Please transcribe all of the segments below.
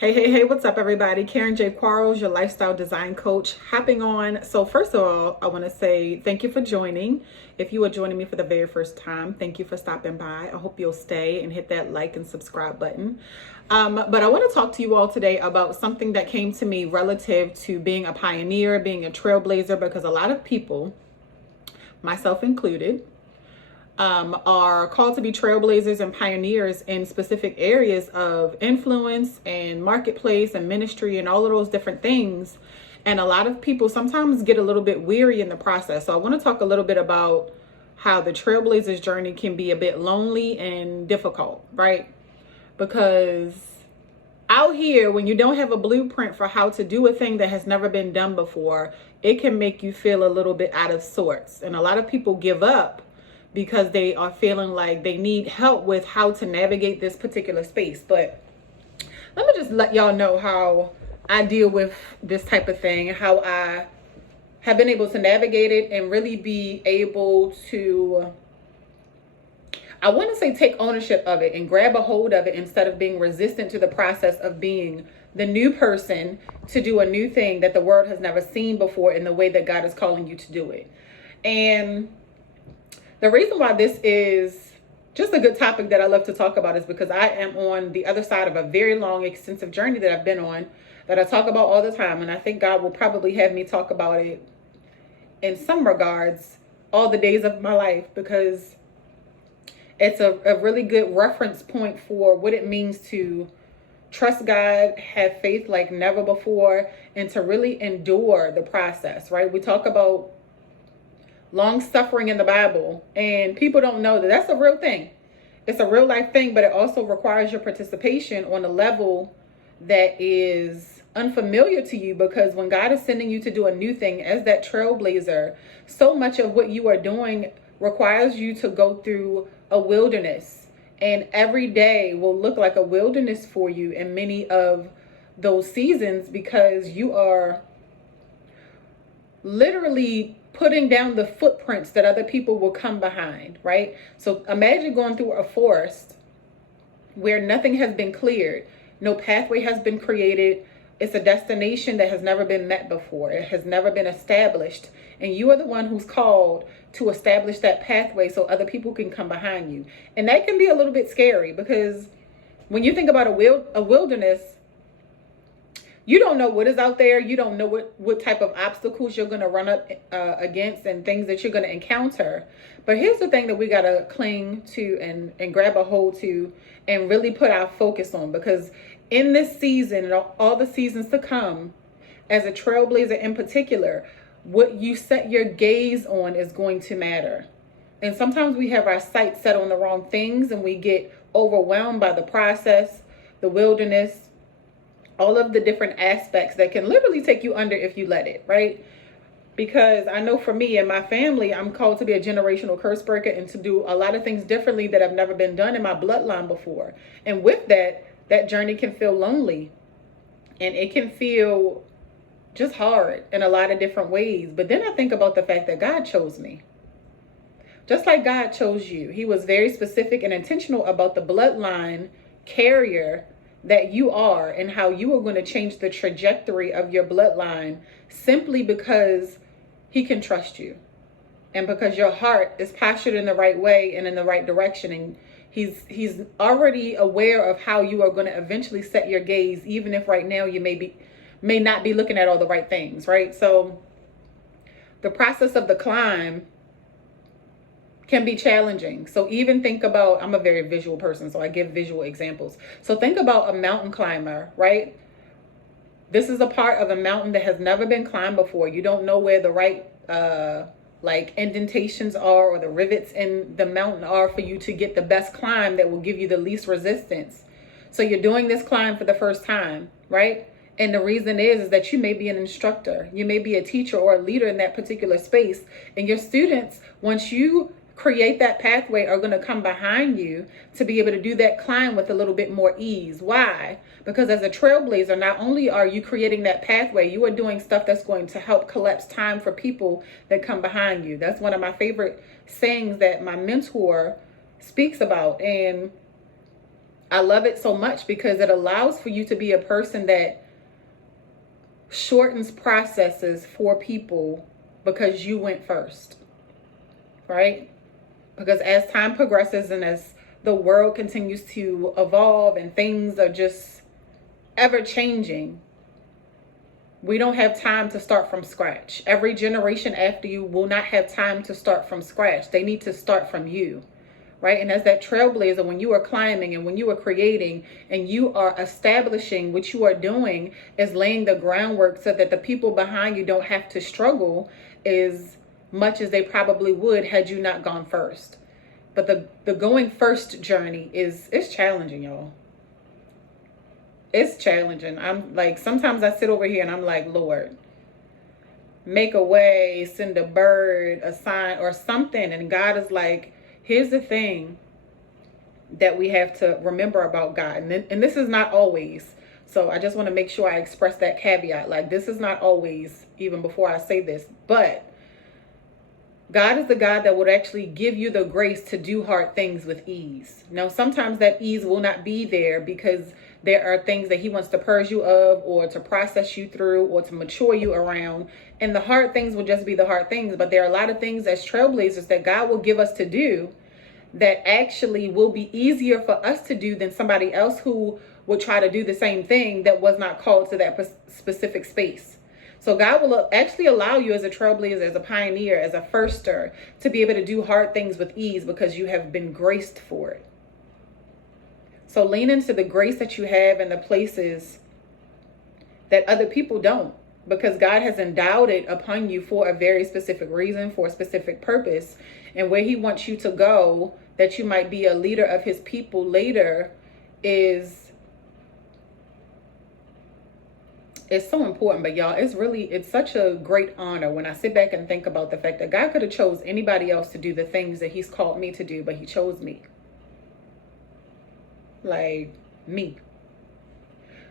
Hey, what's up, everybody? Karen J. Quarles, your lifestyle design coach, hopping on. So, first of all, I want to say thank you for joining. If you are joining me for the very first time, thank you for stopping by. I hope you'll stay and hit that like and subscribe button. But I want to talk to you all today about something that came to me relative to being a pioneer, being a trailblazer, because a lot of people, myself included, are called to be trailblazers and pioneers in specific areas of influence and marketplace and ministry and all of those different things. And a lot of people sometimes get a little bit weary in the process. So I want to talk a little bit about how the trailblazers journey can be a bit lonely and difficult, right? Because out here, when you don't have a blueprint for how to do a thing that has never been done before, it can make you feel a little bit out of sorts. And a lot of people give up because they are feeling like they need help with how to navigate this particular space. But let me just let y'all know how I deal with this type of thing, how I have been able to navigate it and really be able to, I want to say, take ownership of it and grab a hold of it instead of being resistant to the process of being the new person to do a new thing that the world has never seen before in the way that God is calling you to do it. And the reason why this is just a good topic that I love to talk about is because I am on the other side of a very long, extensive journey that I've been on, that I talk about all the time. And I think God will probably have me talk about it in some regards all the days of my life, because it's a really good reference point for what it means to trust God, have faith like never before, and to really endure the process, right? We talk about long suffering in the Bible, and people don't know that that's a real thing. It's a real life thing, but it also requires your participation on a level that is unfamiliar to you, because when God is sending you to do a new thing as that trailblazer, so much of what you are doing requires you to go through a wilderness, and every day will look like a wilderness for you in many of those seasons, because you are literally putting down the footprints that other people will come behind, right? So imagine going through a forest where nothing has been cleared, no pathway has been created. It's a destination that has never been met before. It has never been established. And you are the one who's called to establish that pathway so other people can come behind you. And that can be a little bit scary, because when you think about a wilderness, you don't know what is out there. You don't know what type of obstacles you're going to run up against and things that you're going to encounter. But here's the thing that we got to cling to and grab a hold to and really put our focus on, because in this season and all the seasons to come, as a trailblazer in particular, what you set your gaze on is going to matter. And sometimes we have our sights set on the wrong things and we get overwhelmed by the process, the wilderness, all of the different aspects that can literally take you under if you let it, right? Because I know for me and my family, I'm called to be a generational curse breaker and to do a lot of things differently that have never been done in my bloodline before. And with that, that journey can feel lonely and it can feel just hard in a lot of different ways. But then I think about the fact that God chose me. Just like God chose you. He was very specific and intentional about the bloodline carrier that you are and how you are going to change the trajectory of your bloodline, simply because he can trust you and because your heart is postured in the right way and in the right direction. And he's already aware of how you are going to eventually set your gaze, even if right now you may not be looking at all the right things, right? So the process of the climb can be challenging. So even think about, I'm a very visual person, so I give visual examples. So think about a mountain climber, right? This is a part of a mountain that has never been climbed before. You don't know where the right like indentations are or the rivets in the mountain are for you to get the best climb that will give you the least resistance. So you're doing this climb for the first time, right? And the reason is that you may be an instructor. You may be a teacher or a leader in that particular space. And your students, once you create that pathway, are going to come behind you to be able to do that climb with a little bit more ease. Why? Because as a trailblazer, not only are you creating that pathway, you are doing stuff that's going to help collapse time for people that come behind you. That's one of my favorite sayings that my mentor speaks about. And I love it so much because it allows for you to be a person that shortens processes for people because you went first, right? Because as time progresses and as the world continues to evolve and things are just ever changing, we don't have time to start from scratch. Every generation after you will not have time to start from scratch. They need to start from you, right? And as that trailblazer, when you are climbing and when you are creating and you are establishing, what you are doing is laying the groundwork so that the people behind you don't have to struggle as much as they probably would had you not gone first. But the going first journey it's challenging, y'all. It's challenging. I'm like, sometimes I sit over here and I'm like, Lord, make a way, send a bird, a sign or something. And God is like, here's the thing that we have to remember about God. And this is not always. So I just want to make sure I express that caveat. Like, this is not always, even before I say this, but God is the God that would actually give you the grace to do hard things with ease. Now, sometimes that ease will not be there because there are things that he wants to purge you of or to process you through or to mature you around. And the hard things will just be the hard things. But there are a lot of things as trailblazers that God will give us to do that actually will be easier for us to do than somebody else who would try to do the same thing that was not called to that specific space. So God will actually allow you as a trailblazer, as a pioneer, as a firster, to be able to do hard things with ease because you have been graced for it. So lean into the grace that you have in the places that other people don't, because God has endowed it upon you for a very specific reason, for a specific purpose. And where he wants you to go, that you might be a leader of his people later, is so important. But y'all, it's such a great honor when I sit back and think about the fact that God could have chose anybody else to do the things that he's called me to do, but he chose me. Like, me.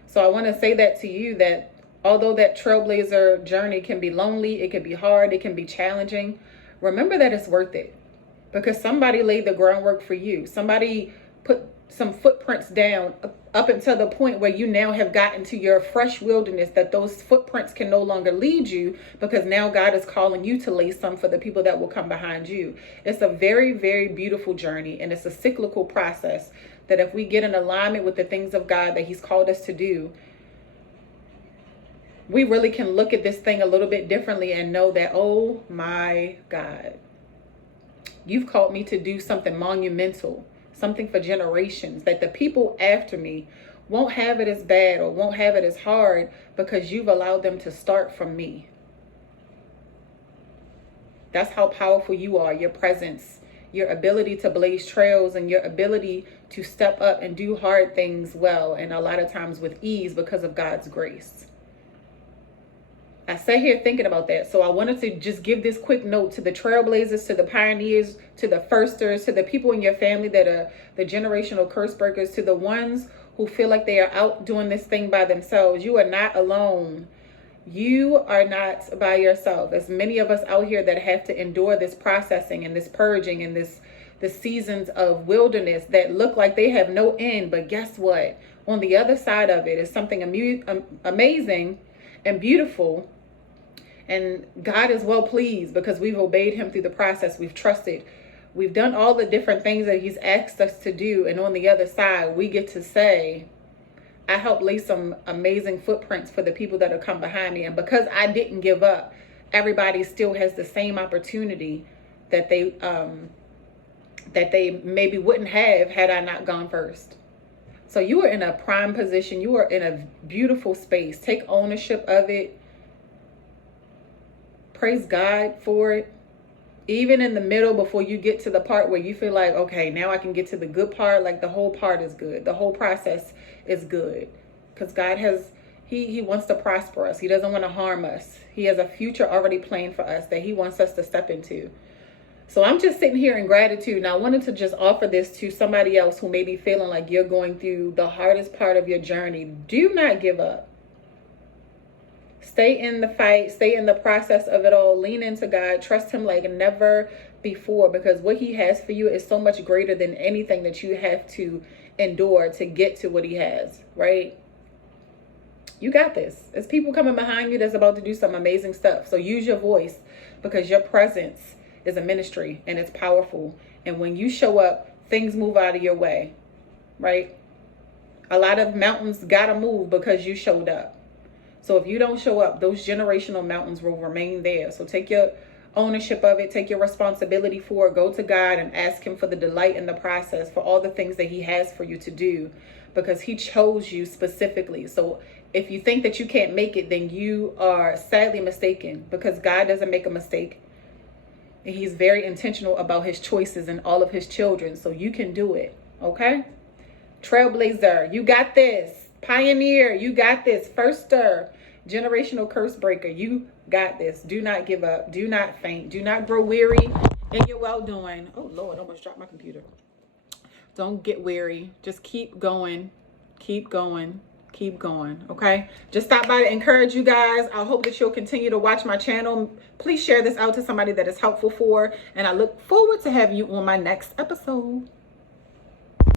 So I want to say that to you, that although that trailblazer journey can be lonely, it can be hard, it can be challenging, remember that it's worth it, because somebody laid the groundwork for you. Somebody put some footprints down up until the point where you now have gotten to your fresh wilderness, that those footprints can no longer lead you, because now God is calling you to lay some for the people that will come behind you. It's a very, very beautiful journey, and it's a cyclical process that if we get in alignment with the things of God that he's called us to do, we really can look at this thing a little bit differently and know that, oh my God, you've called me to do something monumental, something for generations, that the people after me won't have it as bad or won't have it as hard because you've allowed them to start from me. That's how powerful you are, your presence, your ability to blaze trails, and your ability to step up and do hard things well, and a lot of times with ease because of God's grace. I sat here thinking about that. So I wanted to just give this quick note to the trailblazers, to the pioneers, to the firsters, to the people in your family that are the generational curse breakers, to the ones who feel like they are out doing this thing by themselves. You are not alone. You are not by yourself. There's many of us out here that have to endure this processing and this purging and the seasons of wilderness that look like they have no end. But guess what? On the other side of it is something amazing and beautiful. And God is well pleased because we've obeyed him through the process. We've trusted. We've done all the different things that he's asked us to do. And on the other side, we get to say, I helped lay some amazing footprints for the people that have come behind me. And because I didn't give up, everybody still has the same opportunity that they maybe wouldn't have had I not gone first. So you are in a prime position. You are in a beautiful space. Take ownership of it. Praise God for it. Even in the middle, before you get to the part where you feel like, okay, now I can get to the good part. Like, the whole part is good. The whole process is good. Because God has, he wants to prosper us. He doesn't want to harm us. He has a future already planned for us that he wants us to step into. So I'm just sitting here in gratitude. And I wanted to just offer this to somebody else who may be feeling like you're going through the hardest part of your journey. Do not give up. Stay in the fight. Stay in the process of it all. Lean into God. Trust him like never before, because what he has for you is so much greater than anything that you have to endure to get to what he has, right? You got this. There's people coming behind you that's about to do some amazing stuff. So use your voice, because your presence is a ministry and it's powerful. And when you show up, things move out of your way, right? A lot of mountains gotta move because you showed up. So if you don't show up, those generational mountains will remain there. So take your ownership of it, take your responsibility for it, go to God and ask him for the delight in the process, for all the things that he has for you to do, because he chose you specifically. So if you think that you can't make it, then you are sadly mistaken, because God doesn't make a mistake. And he's very intentional about his choices and all of his children. So you can do it. Okay? Trailblazer, you got this. Pioneer, you got this. Firster, generational curse breaker, you got this. Do not give up. Do not faint. Do not grow weary in your well-doing. Oh, Lord, I almost dropped my computer. Don't get weary. Just keep going. Keep going. Keep going. Okay? Just stop by to encourage you guys. I hope that you'll continue to watch my channel. Please share this out to somebody that is helpful for. And I look forward to having you on my next episode.